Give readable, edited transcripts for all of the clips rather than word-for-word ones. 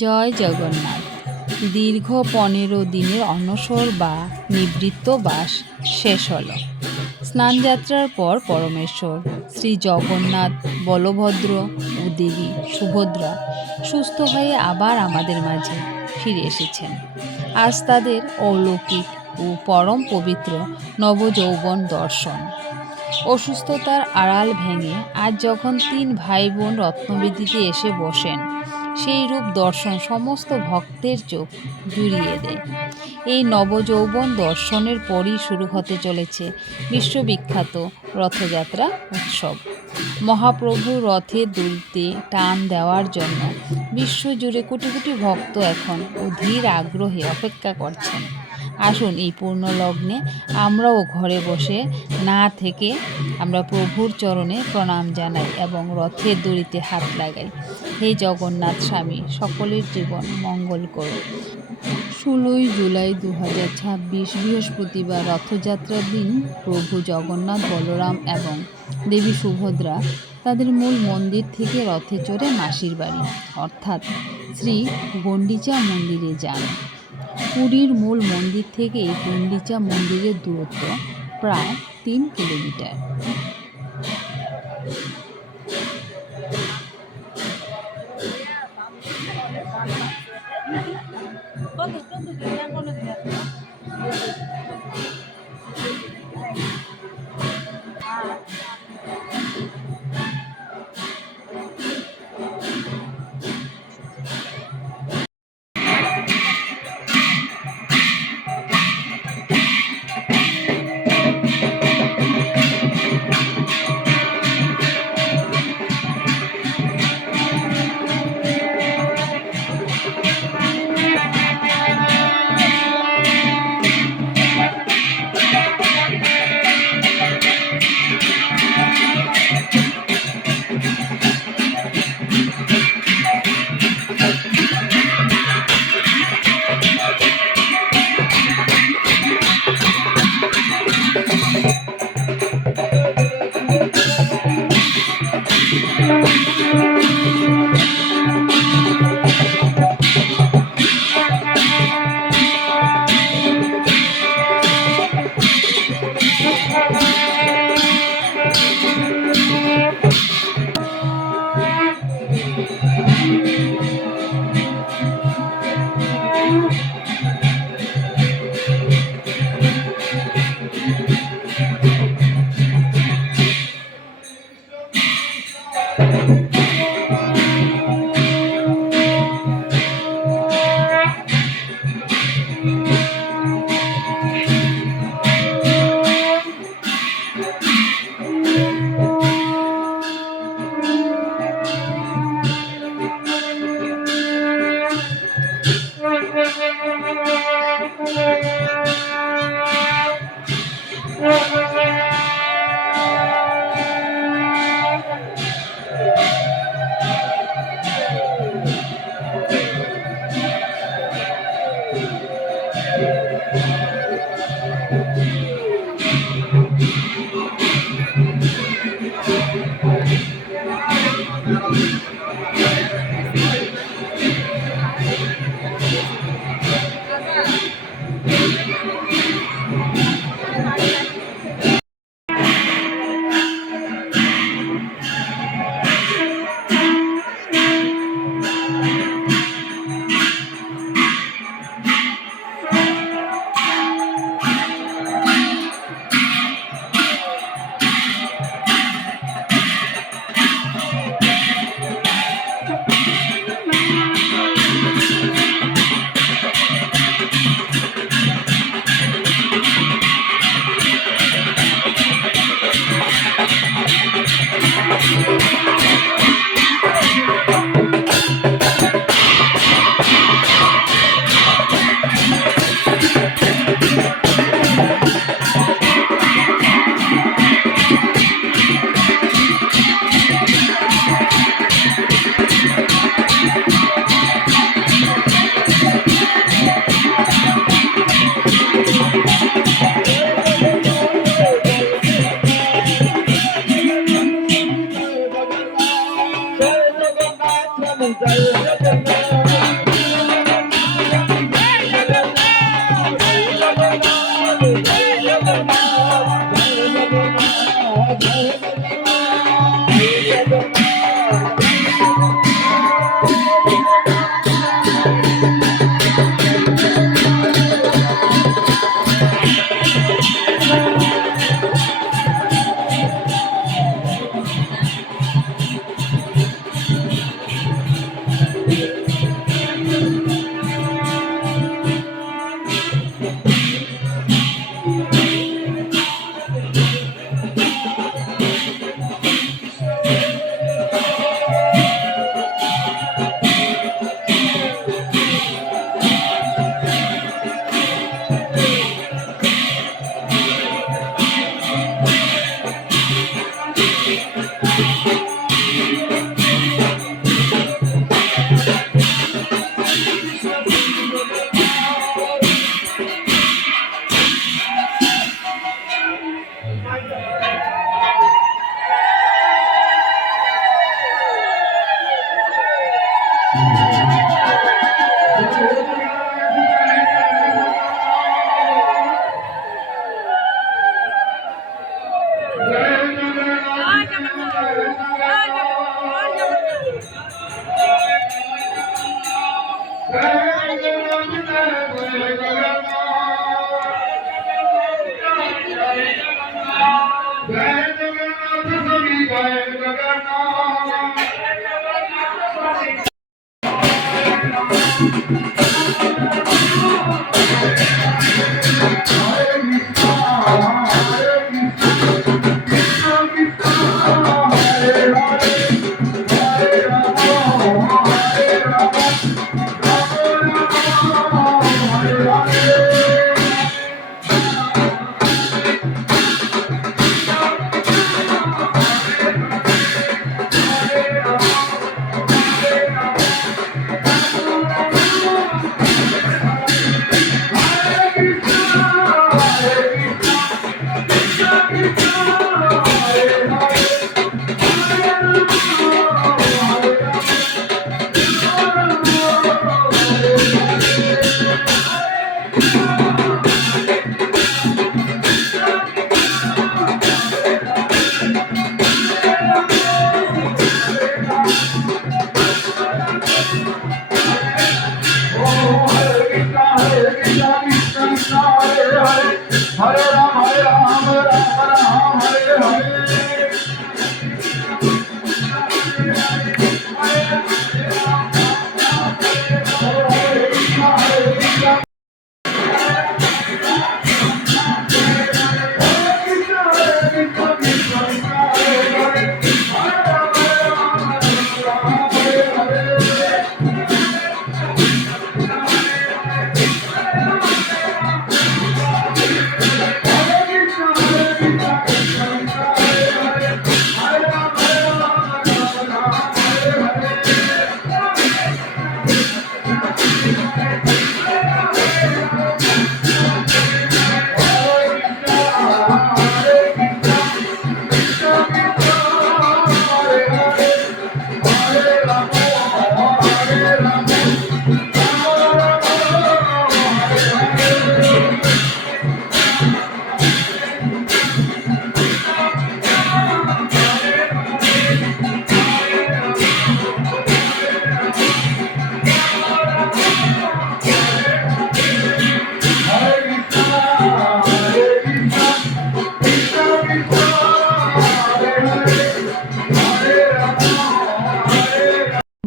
জয় জগন্নাথ। দীর্ঘ ১৫ দিনের অনশর বা নিবৃত্ত বাস শেষ হল। স্নানযাত্রার পর পরমেশ্বর শ্রী জগন্নাথ, বলভদ্র ও দেবী সুভদ্রা সুস্থ হয়ে আবার আমাদের মাঝে ফিরে এসেছেন। আজ তাদের অলৌকিক ও পরম পবিত্র নবযৌবন দর্শন। অসুস্থতার আড়াল ভেঙে আজ যখন ৩ ভাই বোন রত্নবেদিতে এসে বসেন, সেই রূপ দর্শন সমস্ত ভক্তের চোখ জুড়িয়ে দেয়। এই নবযৌবন দর্শনের পরই শুরু হতে চলেছে বিশ্ববিখ্যাত রথযাত্রা উৎসব। মহাপ্রভুর রথের দড়িতে টান দেওয়ার জন্য বিশ্বজুড়ে কোটি কোটি ভক্ত এখন অধীর আগ্রহে অপেক্ষা করছেন। আসুন এই পূর্ণ লগ্নে আমরাও ঘরে বসে না থেকে আমরা প্রভুর চরণে প্রণাম জানাই এবং রথের দড়িতে হাত লাগাই। হে জগন্নাথ স্বামী, সকলের জীবন মঙ্গল করুন। ১৬ই জুলাই ২০২৬ বৃহস্পতিবার রথযাত্রার দিন প্রভু জগন্নাথ, বলরাম এবং দেবী সুভদ্রা তাদের মূল মন্দির থেকে রথে চড়ে মাসির বাড়ি অর্থাৎ শ্রী গুন্ডিচা মন্দিরে যান। পুরীর মূল মন্দির থেকে এই গুন্ডিচা মন্দিরের দূরত্ব প্রায় ৩ কিলোমিটার।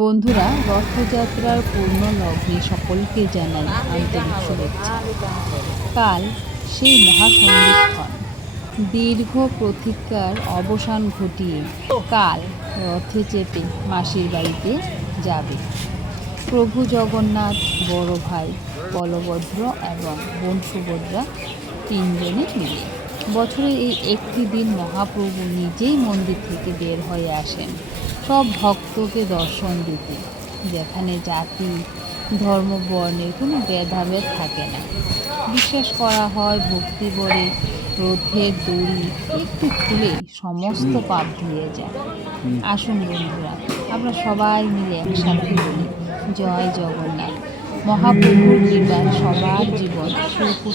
বন্ধুরা, রথযাত্রার পূর্ণ লগ্নে সকলকে জানাই আন্তরিক শুভেচ্ছা। কাল সেই মহাসন্ধিক্ষণ, দীর্ঘ প্রতীক্ষার অবসান ঘটিয়ে কাল রথে চেপে মাসির বাড়িতে যাবে প্রভু জগন্নাথ, বড় ভাই বলভদ্র এবং বোন সুভদ্রা, তিনজনে মিলে। বছরে এই একটি দিন মহাপ্রভু নিজেই মন্দির থেকে বের হয়ে আসেন সব ভক্তকে দর্শন দিতে, যেখানে জাতি, ধর্ম, বর্ণের কোনো ভেদাভেদ থাকে না। বিশ্বাস করা হয় ভক্তি ভরে রথের দড়ি একটু খুলে সমস্ত পাপ ধুয়ে যায়। আসুন বন্ধুরা, আমরা সবাই মিলে একসাথে বলি জয় জগন্নাথ। মহাপ্রভুর কৃপায় সবার জীবন সুখ ও